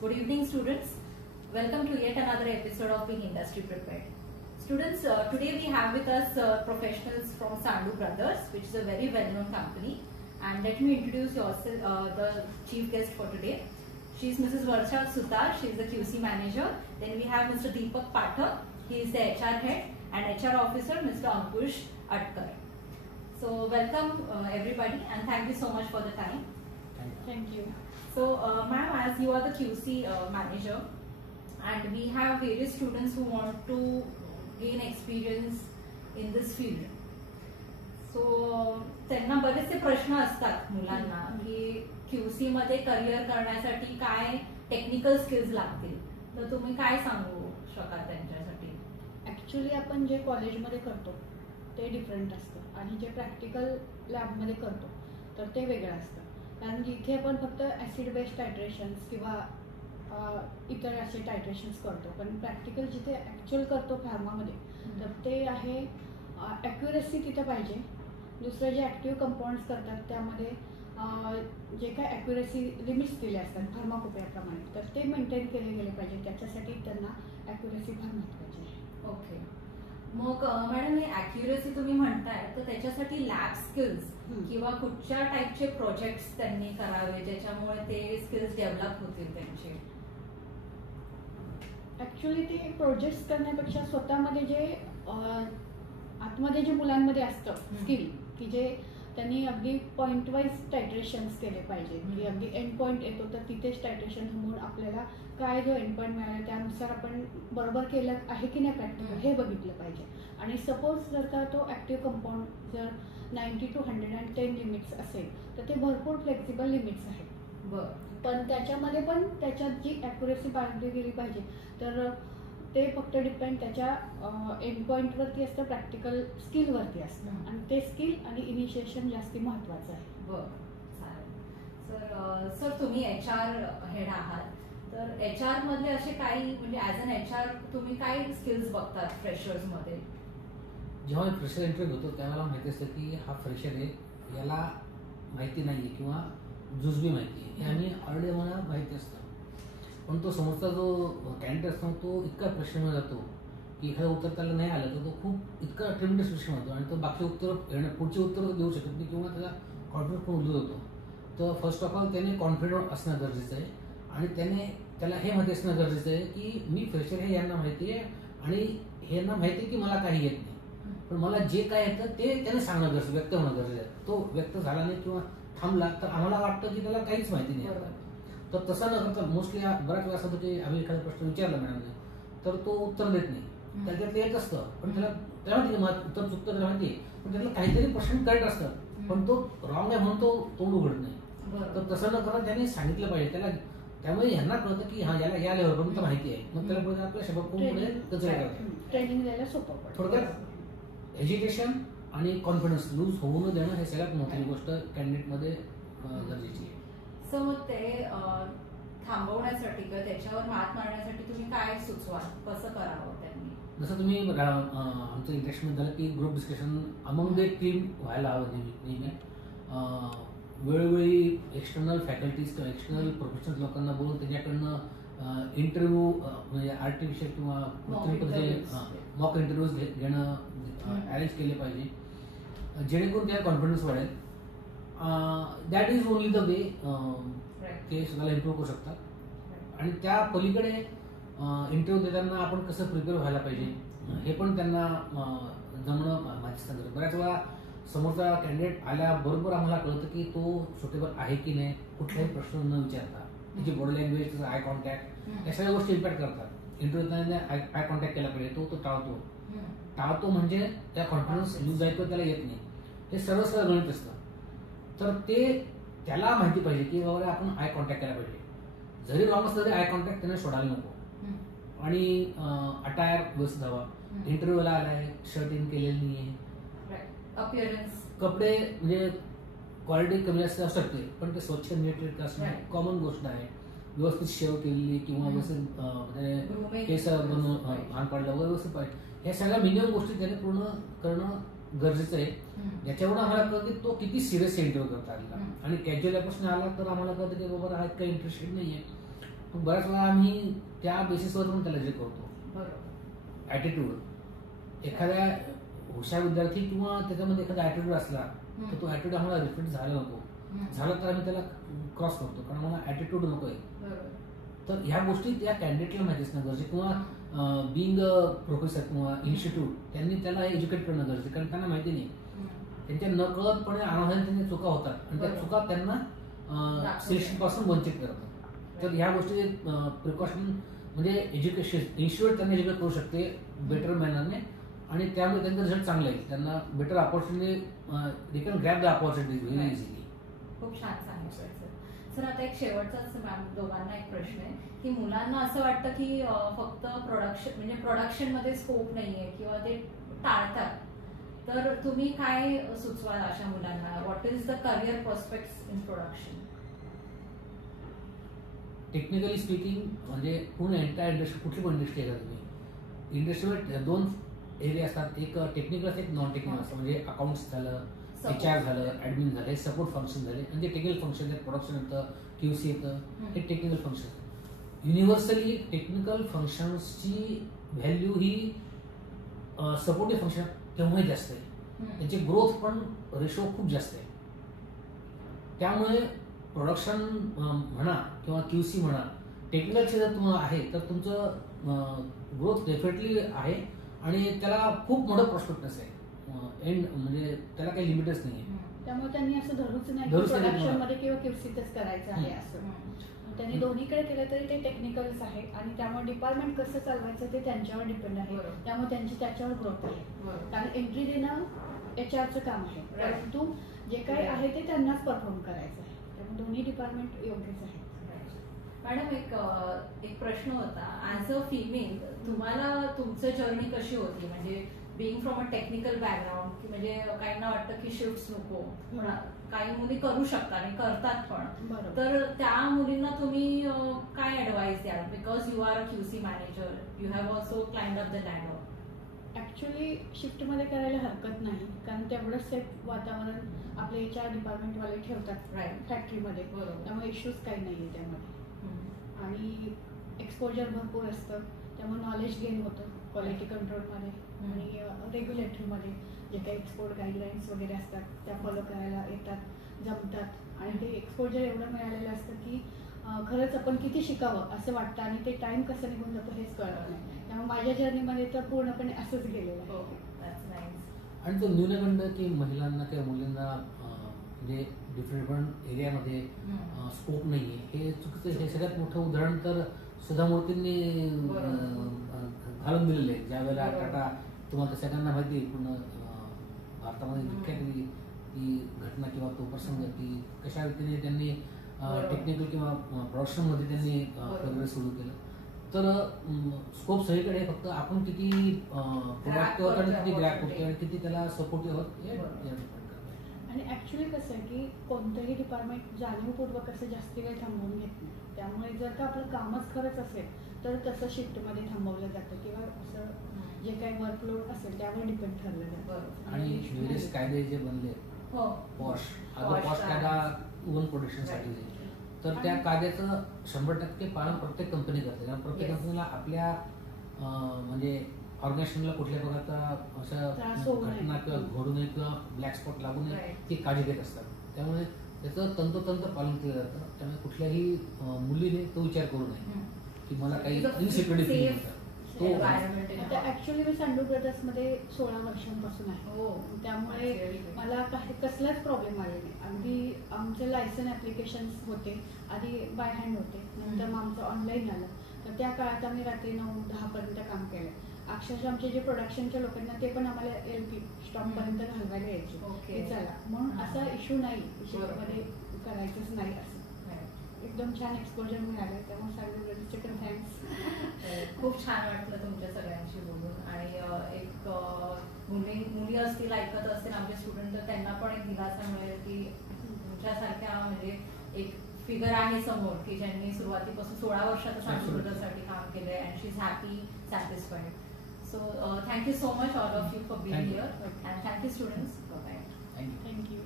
Good evening, students. Welcome to yet another episode of Being Industry Prepared. Students, today we have with us professionals from Sandu Brothers, which is a very well-known company. And let me introduce yourself, the chief guest for today. She is Mrs. Varsha Sutar. She is the QC manager. Then we have Mr. Deepak Pathak. He is the HR head, and HR officer, Mr. Ankush Atkar. So welcome everybody, and thank you so much for the time. Thank you. So, ma'am, as you are the QC manager, and we have various students who want to gain experience in this field. So, त्यांना बरेचसे प्रश्न असतात मुलांना की QC मध्ये career करण्यासाठी काय technical skills लागतील, तर तुम्ही काय सांगू शकाल त्यांच्यासाठी? ऍक्च्युली आपण जे कॉलेजमध्ये करतो ते डिफरंट असतं आणि जे प्रॅक्टिकल लॅबमध्ये करतो तर ते वेगळं असतं. कारण की इथे आपण फक्त ॲसिड बेस्ड टायट्रेशन्स किंवा इतर असे टायट्रेशन्स करतो, पण प्रॅक्टिकल जिथे ॲक्च्युअल करतो फार्मामध्ये तर ते आहे ॲक्युरसी तिथे पाहिजे. दुसरं जे ॲक्टिव्ह कंपाऊंड्स करतात त्यामध्ये जे काय ॲक्युरसी लिमिट्स दिले असतात फार्माकोपियाप्रमाणे तर ते मेंटेन केले गेले पाहिजे. त्याच्यासाठी त्यांना ॲक्युरसी फार महत्त्वाची आहे. ओके. मग मॅडम, हे ॲक्युरसी तुम्ही म्हणताय तर त्याच्यासाठी लॅब स्किल्स किंवा कुठच्या टाईपचे प्रोजेक्ट्स त्यांनी करावे ज्याच्यामुळे ते स्किल्स डेव्हलप होतील त्यांचे? ऍक्च्युली ते प्रोजेक्ट्स करण्यापेक्षा स्वतःमध्ये जे आतमध्ये जे मुलांमध्ये असतं स्किल की जे त्यांनी अगदी पॉइंट वाईज टायट्रेशन्स केले पाहिजे की अगदी एंड पॉईंट येतो तर तिथेच टायट्रेशन थांबवून आपल्याला काय जो एंड पॉईंट मिळाला त्यानुसार आपण बरोबर केलं आहे की नाही प्रॅक्टिकल हे बघितलं पाहिजे. आणि सपोज जर का तो ॲक्टिव्ह कंपाऊंड जर 90 to 110 लिमिट्स असेल तर ते भरपूर फ्लेक्झिबल लिमिट्स आहेत. बरं. पण त्याच्यामध्ये पण त्याच्यात जी ॲक्युरेसी बाळगली गेली पाहिजे तर ते फक्त डिपेंड त्याच्या एंड पॉईंटवरती असतं, प्रॅक्टिकल स्किलवरती असतं आणि ते स्किल आणि इनिशिएशन जास्ती महत्त्वाचं आहे. बरं, चालेल. सर तुम्ही HR हेड आहात, तर HR मधले असे काही म्हणजे ॲज अन HR तुम्ही काय स्किल्स बघतात फ्रेशर्स मध्ये? जेव्हा फ्रेशर इंटरव्ह्यू होतो त्यावेळेला माहिती असतं की हा फ्रेशर आहे, याला माहिती नाही आहे किंवा जुजबी माहिती आहे हे आम्ही ऑलरेडी आम्हाला माहिती असतं. पण तो समोरचा जो कॅन्डिडेट असतो तो इतका प्रश्न जातो की एखादं उत्तर त्याला नाही आलं तर तो खूप इतका ट्रेमेंडस प्रश्न होतो आणि तो बाकी उत्तर पुढचे उत्तर देऊ शकत नाही किंवा त्याचा कॉन्फिडन्स पण उलट होतो. तर फर्स्ट ऑफ ऑल त्याने कॉन्फिडंट असणं गरजेचं आहे आणि त्याला हे माहिती असणं गरजेचं आहे की मी फ्रेशर हे यांना माहिती आहे आणि हे यांना माहिती आहे की मला काही येत नाही, पण मला जे काय येतं ते त्याने सांगणं गरजेचं, व्यक्त होणं गरजेचं आहे. तो व्यक्त झाला नाही किंवा थांबला तर आम्हाला वाटतं की त्याला काहीच माहिती नाही. तर तसं न करता मोस्टली बऱ्याच वेळा असं होतं की आम्ही एखादा प्रश्न विचारला मॅडमने तर तो उत्तर देत नाही. त्याच्यात येत असतं पण त्याला माहिती उत्तर चुकतं त्याला माहिती आहे, पण त्याला काहीतरी प्रश्न करेक्ट असतात पण तो रॉंग आहे म्हणून तो तोंड उघडत नाही. तर तसं न करता त्यांनी सांगितलं पाहिजे त्याला. त्यामुळे यांना कळतं की हा याला या लेवलपर्यंत माहिती आहे, मग त्याला पुढे आपल्या शब्द कोण पुढे कचरा करतात. ट्रेनिंग द्यायला सोपं पडतं. थोडक्यात एज्युकेशन आणि कॉन्फिडन्स लूज होऊ न देणं हे सगळ्यात महत्त्वाची गोष्ट कॅन्डिडेटमध्ये गरजेची आहे. सो मग ते थांबवण्यासाठी किंवा त्याच्यावर मात मारण्यासाठी तुम्ही काय सुचवा, कसं करावं त्यांनी? जसं तुम्ही आमचं इंटरेक्शन झालं की group discussion among the team व्हायला हवं नेहमी. वेळोवेळी एक्सटर्नल फॅकल्टीज किंवा एक्सटर्नल प्रोफेशनल लोकांना बोलून त्यांच्याकडनं इंटरव्ह्यू म्हणजे आर्टिफिशियल किंवा मॉक इंटरव्ह्यूज घेणं अरेंज केले पाहिजे जेणेकरून त्या कॉन्फिडन्स वाढेल. That is only the way ते स्वतःला इम्प्रूव्ह करू शकतात. आणि त्या पलीकडे इंटरव्ह्यू देताना आपण कसं प्रिपेअर व्हायला पाहिजे हे पण त्यांना जमणं माहिती सांगतं. बऱ्याच वेळा समोरचा कॅन्डिडेट आल्याबरोबर आम्हाला कळतं की तो सुटेबल आहे की नाही, कुठलाही प्रश्न न विचारता त्याची बॉडी लँग्वेज, त्याचा आय कॉन्टॅक्ट या सगळ्या गोष्टी इम्पॅक्ट करतात. इंटरव्ह्यू आय कॉन्टॅक्ट केला पाहिजे, तो टाळतो म्हणजे त्या कॉन्फिडन्स लूज आहे त्याला येत नाही. हे सर्व सरळ गणित असतं. तर ते त्याला माहिती पाहिजे की बाबा आपण आय कॉन्टॅक्ट केला पाहिजे. जरी रॉंग असलं तरी आय कॉन्टॅक्ट त्याने सोडायला नको. आणि अटायर व्यवस्थित हवा. इंटरव्ह्यूला आलाय, शर्ट इन केलेलं नाहीये, अपीअरन्स, कपडे म्हणजे क्वालिटी कमी जास्त असू शकते पण ते स्वच्छ नीट असणं कॉमन गोष्ट आहे. व्यवस्थित शेव केलेली किंवा व्यवस्थित केस बनवून भान काढलं वगैरे व्यवस्थित पाहिजे. ह्या सगळ्या मिनिमम गोष्टी त्याने पूर्ण करणं गरजेचं आहे. याच्यावर आम्हाला कळतं की तो किती सिरियस इंटरव्ह्यू करता आला. आणि कॅज्युअल पासून आला तर आम्हाला कळतं की बाबा हा काही इंटरेस्टेड नाहीये. मग बऱ्याच वेळा आम्ही त्या बेसिसवर पण त्याला जे करतो. बरोबर. ॲटिट्यूड एखाद्या हुशार विद्यार्थी किंवा त्याच्यामध्ये एखादा ॲटिट्यूड असला तर तो ॲटिट्यूड आम्हाला रिफ्लेक्ट झाला नको. झालं तर आम्ही त्याला क्रॉस करतो कारण मला ॲटिट्यूड नको आहे. बरोबर. तर ह्या गोष्टी त्या कॅन्डिडेटला माहिती असणं गरजेचं किंवा बिंग प्रोफेसर किंवा इन्स्टिट्यूट त्यांनी त्याला एज्युकेट करणं गरजेचं कारण त्यांना माहिती नाही. त्यांच्या नकळतपणे अनावधानाने त्यांच्या चुका होतात आणि त्या चुका त्यांना सिलेक्शन पासून वंचित करतात. तर ह्या गोष्टी प्रिकॉशन म्हणजे एज्युकेशन इन्स्टिट्यूट त्यांना एज्युकेट करू शकते बेटर मॅनरने आणि त्यामुळे त्यांचा रिझल्ट चांगला येईल. त्यांना better opportunity they can grab the opportunity very easily. खूप छान सांगितलं सर. आता एक शेवटचाच मॅम दोघांना एक प्रश्न आहे की मुलांना असं वाटतं की फक्त प्रोडक्शन म्हणजे प्रोडक्शन मध्ये स्कोप नाहीये किंवा ते टाळतात, तर तुम्ही काय सुचवाल अशा मुलांना? What is the career prospects in production? Technically speaking म्हणजे पूर्ण एंटायर इंडस्ट्री कुठली पण इंडस्ट्री आहे का तुम्ही इंडस्ट्रीमध्ये दोन एरिया असतात. एक टेक्निकल असतं एक नॉन टेक्निकल असतं. म्हणजे अकाउंट्स झालं, HR झालं, ऍडमिन झालं, हे सपोर्ट फंक्शन झाले आणि जे टेक्निकल फंक्शन आहेत प्रोडक्शन येतं, QC येतं, हे टेक्निकल फंक्शन. युनिव्हर्सली टेक्निकल फंक्शन्सची व्हॅल्यू ही सपोर्टिव्ह फंक्शन तेव्हाही जास्त आहे. त्यांची ग्रोथ पण रेशो खूप जास्त आहे. त्यामुळे प्रोडक्शन म्हणा किंवा QC म्हणा टेक्निकलचे जर तुम्हाला आहे तर तुमचं ग्रोथ डेफिनेटली आहे आणि त्याला खूप मोठं प्रॉस्पेक्टस आहे. एंड म्हणजे त्याला काही लिमिटच नाही आहे. त्यामुळे त्यांनी असं धरूच नाही प्रोडक्शन मध्ये किंवा QCतच करायचं आहे असं. त्यांनी दोन्हीकडे केलं तरी ते टेक्निकलच आहे आणि त्यामुळे डिपार्टमेंट कसं चालवायचं ते त्यांच्यावर डिपेंड आहे. त्यामुळे त्यांची त्याच्यावर ग्रोथ आहे. कारण एंट्री देणं HRचं काम आहे परंतु जे काही आहे ते त्यांनाच परफॉर्म करायचं आहे. त्यामुळे दोन्ही डिपार्टमेंट योग्यच आहे. मॅडम एक प्रश्न होता. ऍज अ फिमेल तुम्हाला तुमचं जर्नी कशी होती? म्हणजे being from a technical background म्हणजे काहींना वाटतं की शिफ्ट नको, काही मुली करू शकतात आणि करतात पण, तर त्या मुलींना तुम्ही काय ऍडवाइस द्याल? Because you are a QC manager, you have also climb up the ladder. Actually शिफ्टमध्ये करायला हरकत नाही कारण तेवढं सेफ वातावरण आपले HR डिपार्टमेंटवाले ठेवतात फॅक्टरीमध्ये. त्यामुळे इश्यूज काही नाही आहे त्यामध्ये आणि एक्सपोजर भरपूर असतं. त्यामुळे नॉलेज गेन होतं क्वालिटी कंट्रोलमध्ये आणि रेग्युलेटरीमध्ये जे काही एक्सपोर्ट गाईडलाईन्स वगैरे असतात त्या फॉलो करायला येतात, जमतात आणि ते एक्सपोजर एवढं मिळालेलं असतं की खरंच आपण किती शिकावं असं वाटतं आणि ते टाइम कसं निघून जातो हेच कळत नाही. त्यामुळे माझ्या जर्नीमध्ये तर पूर्णपणे असंच गेलेलं आहे. आणि तो न्यूनगंड की महिलांना किंवा मुलींना म्हणजे डिफरंट एरियामध्ये स्कोप नाहीये हे चुकीचं. हे सगळ्यात मोठं उदाहरण तर सुधा मूर्तींनी घालून दिलेलं आहे. ज्या वेळेला टाटा, तुम्हाला सगळ्यांना माहिती आहे पूर्ण भारतामध्ये विख्यात ती घटना किंवा तो प्रसंग की कशा रीतीने त्यांनी टेक्निकल किंवा प्रोडक्शनमध्ये त्यांनी करिअर सुरू केलं. तर स्कोप सगळीकडे फक्त आपण किती प्रोडक्टिव्ह आहोत आणि किती ग्रॅप करतोय आणि किती त्याला सपोर्टिव्ह आहोत हे आणि ऍक्च्युली कसं आहे की कोणतंही डिपार्टमेंट जाणीवपूर्वक असं जास्ती वेळ थांबवून घेत नाही. त्यामुळे जर का आपलं कामच खरंच असेल तर तसं शिफ्टमध्ये थांबवलं जातं किंवा असं जे काही वर्कलोड असेल त्यावर डिपेंड ठरलं जातं. आणि वेगवेगळे कायदे जे बनले पॉश कायदा वूलन प्रोडक्शनसाठी तर त्या कायद्याचं 100% पालन प्रत्येक कंपनी करते. कारण प्रत्येक कंपनीला आपल्या म्हणजे ऑर्गनायझेशनला कुठल्या प्रकारचा अशा घटना किंवा घडू नये किंवा ब्लॅक स्पॉट लागू नये ही काळजी घेत असतात. त्यामुळे त्याचं तंतोतंत पालन केलं जातं. त्यामुळे कुठल्याही मुलीने तो विचार करू नये की मला काही इनसिक्युरिटी फील होतं. ऍक्च्युली मी सांडू ब्रदर्समध्ये 16 वर्षांपासून आहे. त्यामुळे मला काही कसलाच प्रॉब्लेम आले नाही. अगदी आमचे लायसन ऍप्लिकेशन्स होते आधी बाय हँड होते, नंतर मग आमचं ऑनलाईन आलं. तर त्या काळात आम्ही रात्री 9-10 पर्यंत काम केलं. अक्षरशः आमचे जे प्रोडक्शनच्या लोकांना ते पण आम्हाला LP स्टॉक पर्यंत घालवायला यायचे. चला म्हणून असा इश्यू नाही शिफ्टमध्ये करायचंच नाही असं. एकदम छान एक्सपोजर मिळालं. त्यामुळे सांडू ब्रदर्सचे थँक्स. खूप छान वाटलं तुमच्या सगळ्यांशी बोलून. आणि एक मुली असतील ऐकत असतील आमचे स्टुडंट तर त्यांना पण एक दिलासा मिळेल की तुमच्यासारख्या म्हणजे एक फिगर आहे समोर की ज्यांनी सुरुवातीपासून 16 वर्षात सांडू ब्रदर्ससाठी काम केलंय and she is happy, satisfied. So thank you so much all of you for being here and thank you students. Bye bye. Thank you.